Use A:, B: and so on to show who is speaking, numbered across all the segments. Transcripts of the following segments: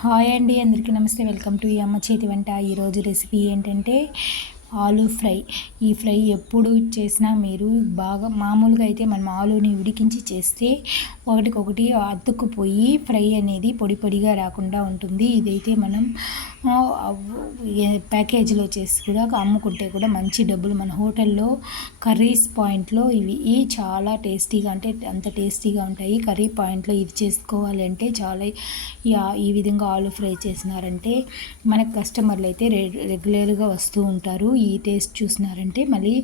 A: Hi అండి అందరికీ నమస్తే. వెల్కమ్ టు ఈ అమ్మ చేతి వంట. ఈరోజు రెసిపీ ఏంటంటే ఆలు ఫ్రై. ఈ ఫ్రై ఎప్పుడు చేసినా మీరు బాగా మామూలుగా అయితే మనం ఆలుని ఉడికించి చేస్తే ఒకటికొకటి అతుక్కుపోయి ఫ్రై అనేది పొడి పొడిగా రాకుండా ఉంటుంది. ఇదైతే మనం ప్యాకేజీలో చేసి కూడా అమ్ముకుంటే కూడా మంచి డబ్బులు. మన హోటల్లో కర్రీస్ పాయింట్లో ఇవి చాలా టేస్టీగా అంటే అంత టేస్టీగా ఉంటాయి. కర్రీ పాయింట్లో ఇది చేసుకోవాలి అంటే చాలా ఈ విధంగా ఆలు ఫ్రై చేసినారంటే మనకు కస్టమర్లు అయితే రెగ్యులర్గా వస్తూ ఉంటారు. ఈ టేస్ట్ చూసినారంటే మళ్ళీ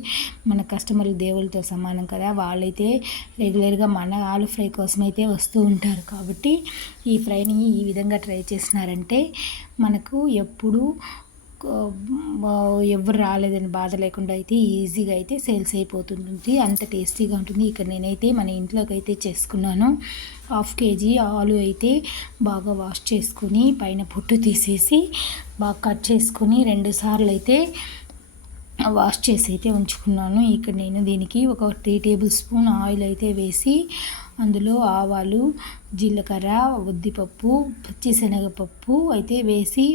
A: మన కస్టమర్లు దేవులతో సమానం కదా. వాళ్ళైతే రెగ్యులర్గా మన ఆలు ఫ్రై కోసం అయితే వస్తూ ఉంటారు కాబట్టి ఈ ఫ్రైని ఈ విధంగా ట్రై చేసినారంటే మనకు ఎప్పుడు ఎవరు రాలేదని బాధ లేకుండా అయితే ఈజీగా అయితే సేల్స్ అయిపోతుంది అంత టేస్టీగా ఉంటుంది. ఇక్కడ నేనైతే మన ఇంట్లోకి అయితే చేసుకున్నాను. హాఫ్ కేజీ ఆలు అయితే బాగా వాష్ చేసుకుని పైన పొట్టు తీసేసి బాగా కట్ చేసుకుని రెండు సార్లు అయితే వాష్ చేసి అయితే ఉంచుకున్నాను. ఇక్కడ నేను దీనికి ఒక త్రీ టేబుల్ స్పూన్ ఆయిల్ అయితే వేసి అందులో ఆవాలు జీలకర్ర ఉద్దిపప్పు పచ్చిశనగపప్పు అయితే వేసి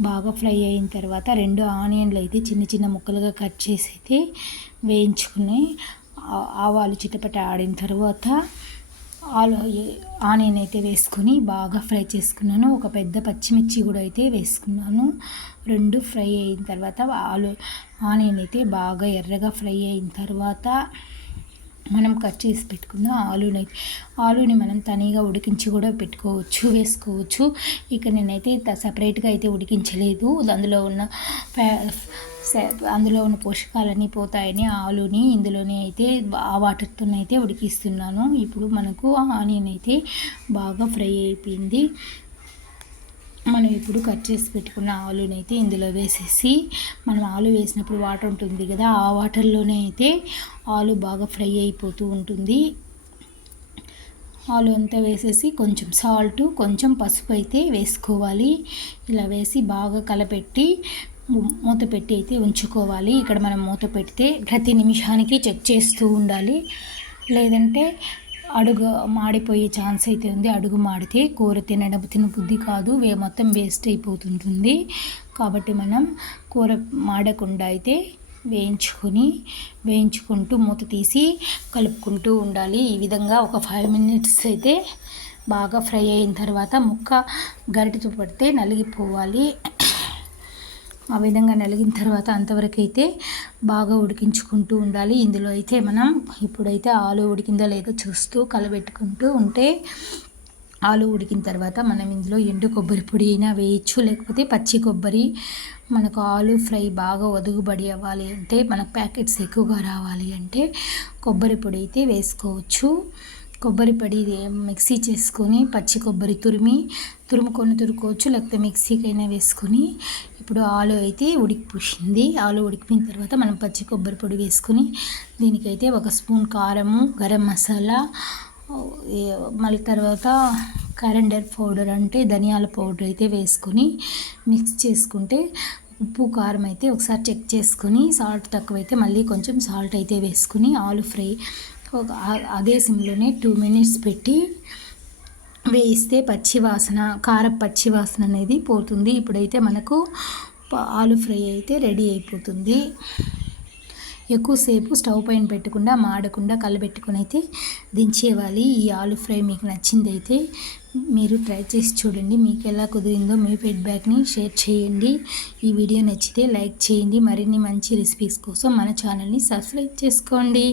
A: బాగా ఫ్రై అయిన తర్వాత రెండు ఆనియన్లు అయితే చిన్న చిన్న ముక్కలుగా కట్ చేసి అయితే వేయించుకుని ఆవాలు చిటపట ఆడిన తర్వాత ఆలు ఆనియన్ అయితే వేసుకొని బాగా ఫ్రై చేసుకున్నాను. ఒక పెద్ద పచ్చిమిర్చి కూడా అయితే వేసుకున్నాను. రెండు ఫ్రై అయిన తర్వాత ఆలు ఆనియన్ అయితే బాగా ఎర్రగా ఫ్రై అయిన తర్వాత మనం కట్ చేసి పెట్టుకుందాం ఆలుని ఆలుని మనం తనిగా ఉడికించి కూడా పెట్టుకోవచ్చు వేసుకోవచ్చు. ఇక నేనైతే సపరేట్గా అయితే ఉడికించలేదు. అందులో ఉన్న అందులో ఉన్న పోషకాలన్నీ పోతాయని ఆలుని ఇందులోనే అయితే ఆ వాటర్తో అయితే ఉడికిస్తున్నాను. ఇప్పుడు మనకు ఆనియన్ అయితే బాగా ఫ్రై అయిపోయింది. మనం ఇప్పుడు కట్ చేసి పెట్టుకున్న ఆలుని అయితే ఇందులో వేసేసి మనం ఆలు వేసినప్పుడు వాటర్ ఉంటుంది కదా ఆ వాటర్లోనే అయితే ఆలు బాగా ఫ్రై అయిపోతూ ఉంటుంది. ఆలు అంతా వేసేసి కొంచెం సాల్ట్ కొంచెం పసుపు అయితే వేసుకోవాలి. ఇలా వేసి బాగా కలపెట్టి మూత పెట్టి అయితే ఉంచుకోవాలి. ఇక్కడ మనం మూత పెడితే ప్రతి నిమిషానికి చెక్ చేస్తూ ఉండాలి. లేదంటే అడుగు మాడిపోయే ఛాన్స్ అయితే ఉంది. అడుగు మాడితే కూర తినడం తినబుద్ధి కాదు. వే మొత్తం వేస్ట్ అయిపోతుంటుంది. కాబట్టి మనం కూర మాడకుండా అయితే వేయించుకొని వేయించుకుంటూ మూత తీసి కలుపుకుంటూ ఉండాలి. ఈ విధంగా ఒక ఫైవ్ మినిట్స్ అయితే బాగా ఫ్రై అయిన తర్వాత ముక్క గరిటతో పడితే నలిగిపోవాలి. ఆ విధంగా నలిగిన తర్వాత అంతవరకు అయితే బాగా ఉడికించుకుంటూ ఉండాలి. ఇందులో అయితే మనం ఇప్పుడైతే ఆలు ఉడికిందో లేదో చూస్తూ కలబెట్టుకుంటూ ఉంటే ఆలు ఉడికిన తర్వాత మనం ఇందులో ఎండు కొబ్బరి పొడి అయినా వేయచ్చు. లేకపోతే పచ్చి కొబ్బరి మనకు ఆలు ఫ్రై బాగా ఒదుగుబడి అవ్వాలి అంటే మనకు ప్యాకెట్స్ ఎక్కువగా రావాలి అంటే కొబ్బరి పొడి అయితే వేసుకోవచ్చు. కొబ్బరి పొడి మిక్సీ చేసుకొని పచ్చి కొబ్బరి తురిమి తురుముకొని తురుకోవచ్చు లేకపోతే మిక్సీకైనా వేసుకొని. ఇప్పుడు ఆలు అయితే ఉడికిపోసింది ఆలు ఉడికిపోయిన తర్వాత మనం పచ్చి కొబ్బరి పొడి వేసుకొని దీనికైతే ఒక స్పూన్ కారము గరం మసాలా మళ్ళీ తర్వాత కరెండర్ పౌడర్ అంటే ధనియాల పౌడర్ అయితే వేసుకొని మిక్స్ చేసుకుంటే ఉప్పు కారం అయితే ఒకసారి చెక్ చేసుకొని సాల్ట్ తక్కువైతే మళ్ళీ కొంచెం సాల్ట్ అయితే వేసుకుని ఆలు ఫ్రై అదే సిమ్లోనే టూ మినిట్స్ పెట్టి వేయిస్తే పచ్చి వాసన కారం పచ్చి వాసన అనేది పోతుంది. ఇప్పుడైతే మనకు ఆలు ఫ్రై అయితే రెడీ అయిపోతుంది. ఎక్కువసేపు స్టవ్ పైన పెట్టకుండా మాడకుండా కలబెట్టుకుని అయితే దించేవాలి. ఈ ఆలు ఫ్రై మీకు నచ్చింది అయితే మీరు ట్రై చేసి చూడండి. మీకు ఎలా కుదిరిందో మీ ఫీడ్బ్యాక్ని షేర్ చేయండి. ఈ వీడియో నచ్చితే లైక్ చేయండి. మరిన్ని మంచి రెసిపీస్ కోసం మన ఛానల్ని సబ్స్క్రైబ్ చేసుకోండి.